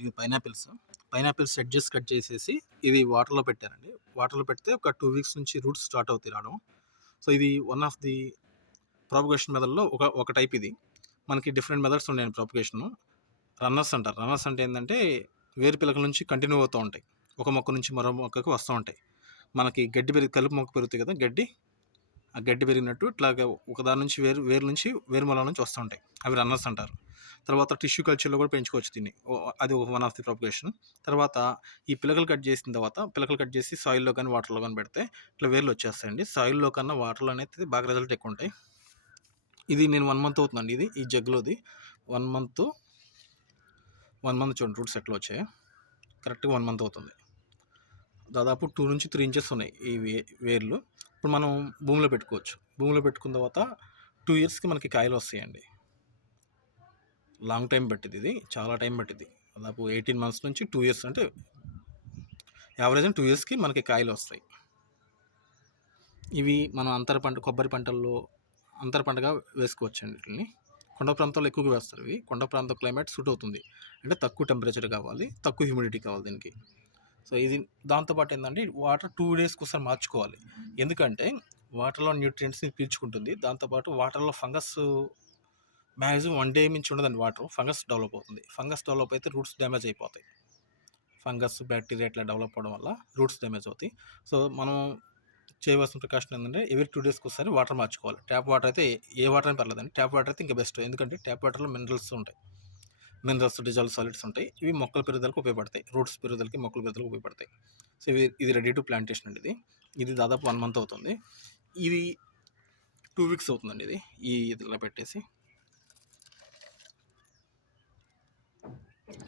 ఇవి pineapples edges cut చేసేసి ఇది వాటర్లో పెట్టారండి. వాటర్లో పెడితే ఒక 2 వీక్స్ నుంచి రూట్స్ స్టార్ట్ అవుతాయి రావడం. సో ఇది వన్ ఆఫ్ ది ప్రాపగేషన్ మెథడ్లో ఒక టైప్. ఇది మనకి డిఫరెంట్ మెథడ్స్ ఉన్నాయండి ప్రాపగేషను. రన్నర్స్ అంటారు. రన్నర్స్ అంటే ఏంటంటే వేరు పిలకల నుంచి కంటిన్యూ అవుతూ ఉంటాయి, ఒక మొక్క నుంచి మరో మొక్కకు వస్తూ ఉంటాయి. మనకి గడ్డి కలుపు మొక్క పెరుగుతాయి కదా, ఆ గడ్డి పెరిగినట్టు ఇట్లాగా ఒకదాని నుంచి వేరు నుంచి వేరుమల నుంచి వస్తూ ఉంటాయి. అవి రన్నర్స్ అంటారు. తర్వాత టిష్యూ కల్చర్లో కూడా పెంచుకోవచ్చు దీన్ని. అది వన్ ఆఫ్ ది ప్రాపగేషన్. తర్వాత ఈ పిలకలు కట్ చేసిన తర్వాత పిలకలు కట్ చేసి సాయిల్లో కానీ వాటర్లో కానీ పెడితే ఇట్లా వేర్లు వచ్చేస్తాయండి. సాయిల్లో కన్నా వాటర్లో అనేది బాగా రిజల్ట్ ఎక్కువ ఉంటాయి. ఇది నేను 1 మంత్ అవుతుందండి. ఇది ఈ జగ్లోది 1 మంత్ చూడండి రూట్స్ ఎట్లా వచ్చాయి. కరెక్ట్గా 1 మంత్ అవుతుంది. దాదాపు 2 నుంచి 3 ఇంచెస్ ఉన్నాయి ఈ వేర్లు. ఇప్పుడు మనం భూమిలో పెట్టుకోవచ్చు. భూమిలో పెట్టుకున్న తర్వాత 2 ఇయర్స్కి మనకి కాయలు వస్తాయండి. లాంగ్ టైం పట్టింది, ఇది చాలా టైం పట్టింది. దాదాపు 18 మంత్స్ నుంచి 2 ఇయర్స్, అంటే యావరేజ్ 2 ఇయర్స్కి మనకి కాయలు వస్తాయి. ఇవి మనం కొబ్బరి పంటల్లో అంతర పంటగా వేసుకోవచ్చండి. వీటిని కొండ ప్రాంతాల్లో ఎక్కువగా వేస్తారు. ఇవి కొండ ప్రాంత క్లైమేట్ సూట్ అవుతుంది, అంటే తక్కువ టెంపరేచర్ కావాలి, తక్కువ హ్యూమిడిటీ కావాలి దీనికి. సో ఇది దాంతోపాటు ఏంటంటే వాటర్ 2 డేస్కి ఒకసారి మార్చుకోవాలి. ఎందుకంటే వాటర్లో న్యూట్రియంట్స్ని పీల్చుకుంటుంది. దాంతోపాటు వాటర్లో ఫంగస్ మ్యాక్సిమం 1 డే మించి ఉండదండి. ఫంగస్ డెవలప్ అవుతుంది. ఫంగస్ డెవలప్ అయితే రూట్స్ డ్యామేజ్ అయిపోతాయి. ఫంగస్ బ్యాక్టీరియా ఇట్లా డెవలప్ అవ్వడం వల్ల రూట్స్ డ్యామేజ్ అవుతాయి. సో మనం చేయవలసిన ప్రికాషన్ ఏంటంటే ఎవ్రీ 2 డేస్కి ఒకసారి వాటర్ మార్చుకోవాలి. ట్యాప్ వాటర్ అయితే ఏ వాటర్ అయినా పర్లేదండి. ట్యాప్ వాటర్ అయితే ఇంకా బెస్ట్, ఎందుకంటే ట్యాప్ వాటర్లో మినరల్స్ ఉంటాయి, డిజాల్వ్ సాలిడ్స్ ఉంటాయి. ఇవి మొక్కల పెరుగుదలకు ఉపయోగపడతాయి, రూట్స్ పెరుగుదలకి మొక్కల పెరుగుదలకు ఉపయోగపడతాయి. సో ఇది రెడీ టు ప్లాంటేషన్ అండి. ఇది దాదాపు 1 మంత్ అవుతుంది. ఇది 2 వీక్స్ అవుతుందండి. ఇది ఇలా పెట్టేసి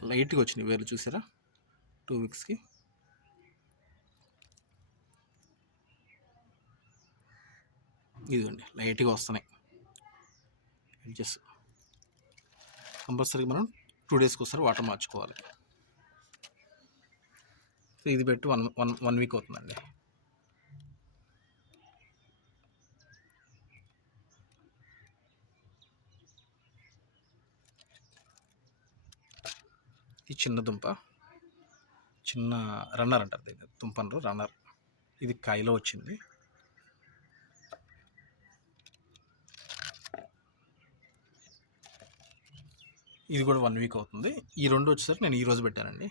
లైట్గా వచ్చినాయి వేర్లు, చూసారా 2 వీక్స్కి. ఇదిగోండి లైట్గా వస్తున్నాయి ఎడ్జెస్. కంపల్సరీగా మనం 2 డేస్కి ఒకసారి వాటర్ మార్చుకోవాలి. సో ఇది పెట్టి వన్ వీక్ అవుతుందండి. ఈ చిన్న దుంప, చిన్న రన్నర్ అంటారు దీన్ని, దుంపను రన్నర్. ఇది కాయలో వచ్చింది. ఇది కూడా 1 వీక్ అవుతుంది. ఈ రెండు వచ్చేసరికి నేను ఈరోజు పెట్టానండి.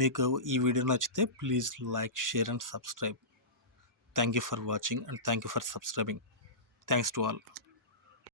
మీకు ఈ వీడియో నచ్చితే please like, share and subscribe. Thank you for watching and thank you for subscribing. Thanks to all.